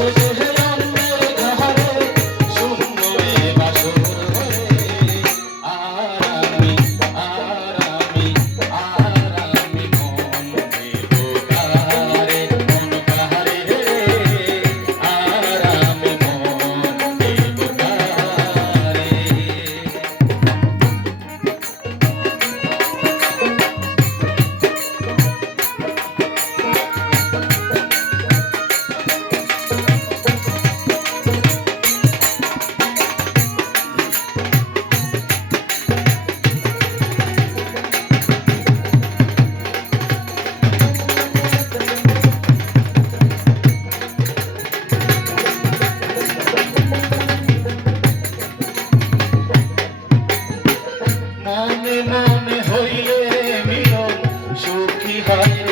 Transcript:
Shake Thank you.